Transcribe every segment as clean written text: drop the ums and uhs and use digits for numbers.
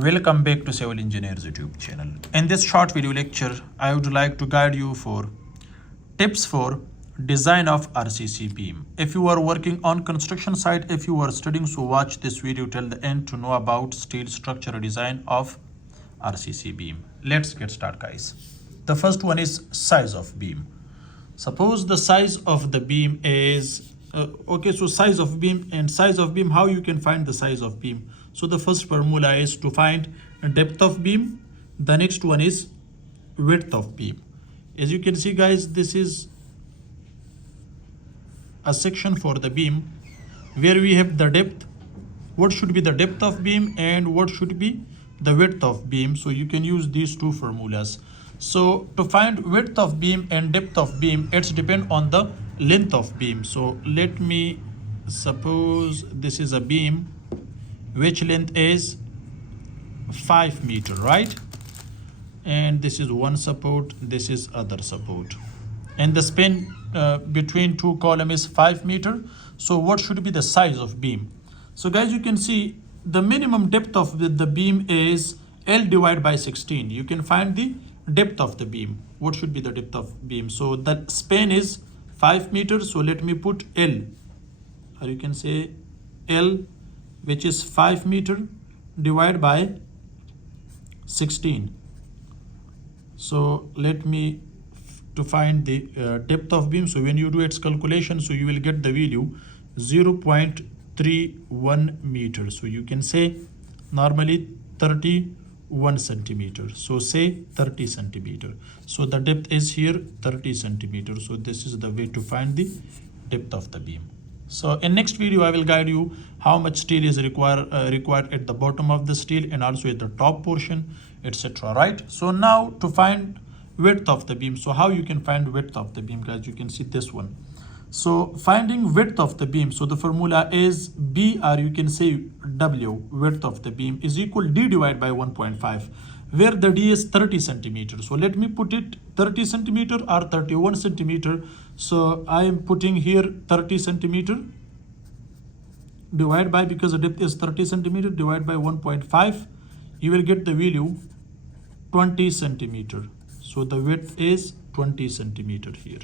Welcome back to Civil Engineers YouTube channel. In this short video lecture, I would like to guide you for tips for design of RCC beam. If you are working on construction site, if you are studying, so watch this video till the end to know about steel structure design of RCC beam. Let's get started, guys. The first one is size of beam. Suppose the size of the beam is so size of beam, how you can find the size of beam? So the first formula is to find depth of beam. The next one is width of beam. As you can see, guys, this is a section for the beam where we have the depth. What should be the depth of beam and what should be the width of beam? So you can use these two formulas. So to find width of beam and depth of beam, it's depend on the length of beam. So let me suppose this is a beam which length is 5 meter, right? And this is one support, this is other support, and the span between two column is 5 meter. So what should be the size of beam? So guys, you can see the minimum depth of the beam is L divided by 16. You can find the depth of the beam. What should be the depth of beam? So the span is 5 meters. So let me put L, or you can say L, which is 5 meter divided by 16. So let me to find the depth of beam. So when you do its calculation, so you will get the value 0.31 meters. So you can say normally 31 centimeter. So say 30 centimeter. So the depth is here 30 centimeter. So this is the way to find the depth of the beam. So in next video, I will guide you how much steel is required at the bottom of the steel and also at the top portion, etc. Right? So now to find width of the beam. So how you can find width of the beam, guys? You can see this one. So finding width of the beam. So the formula is B, or you can say W, width of the beam, is equal D divided by 1.5, where the D is 30 centimeter. So let me put it 30 centimeter or 31 centimeter. So I am putting here 30 centimeter divided by, because the depth is 30 centimeter, divided by 1.5. You will get the value 20 centimeter. So the width is 20 centimeter here.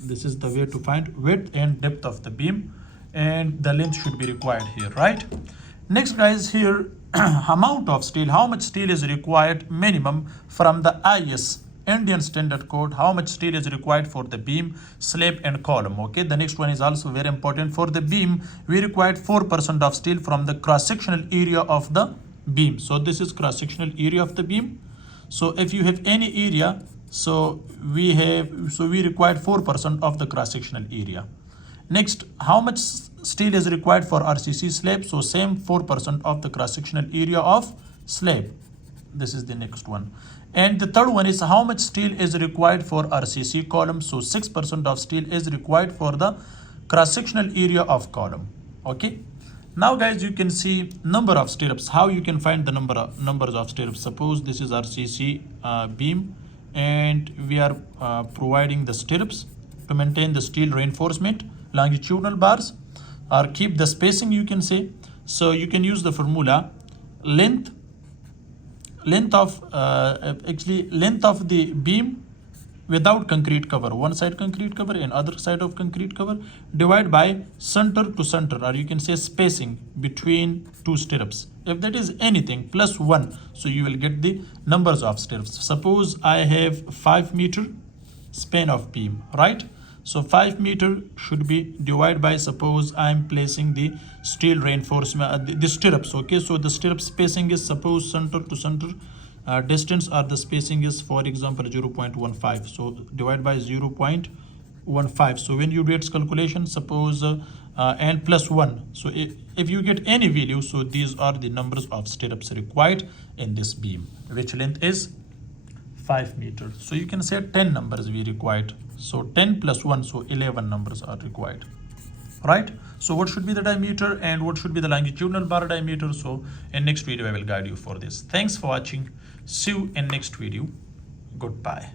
This is the way to find width and depth of the beam, and the length should be required here, right? Next, guys, here amount of steel, how much steel is required minimum from the IS Indian Standard Code, how much steel is required for the beam, slab and column. Okay, the next one is also very important. For the beam, we required 4% of steel from the cross-sectional area of the beam. So this is cross-sectional area of the beam. So if you have any area, so we required 4% of the cross-sectional area. Next, how much steel is required for RCC slab? So same 4% of the cross-sectional area of slab. This is the next one. And the third one is how much steel is required for RCC column. So 6% of steel is required for the cross-sectional area of column. Okay. Now, guys, you can see number of stirrups. How you can find the numbers of stirrups? Suppose this is RCC beam, and we are providing the stirrups to maintain the steel reinforcement, longitudinal bars, or keep the spacing, you can say. So you can use the formula length of the beam without concrete cover, one side concrete cover and other side of concrete cover, divide by center to center, or you can say spacing between two stirrups. If that is anything plus 1, so you will get the numbers of stirrups. Suppose I have 5 meter span of beam, right? So 5 meter should be divided by, suppose I am placing the steel reinforcement, the stirrups. Okay, so the stirrup spacing is, suppose center to center distance, or the spacing is, for example, 0.15. So divide by 0.15. So when you do its calculation, suppose n plus 1. So if you get any value, so these are the numbers of stirrups required in this beam, which length is 5 meters. So you can say 10 numbers we required. So 10 plus 1, so 11 numbers are required, right? So what should be the diameter and what should be the longitudinal bar diameter? So in next video, I will guide you for this. Thanks for watching. See you in next video. Goodbye.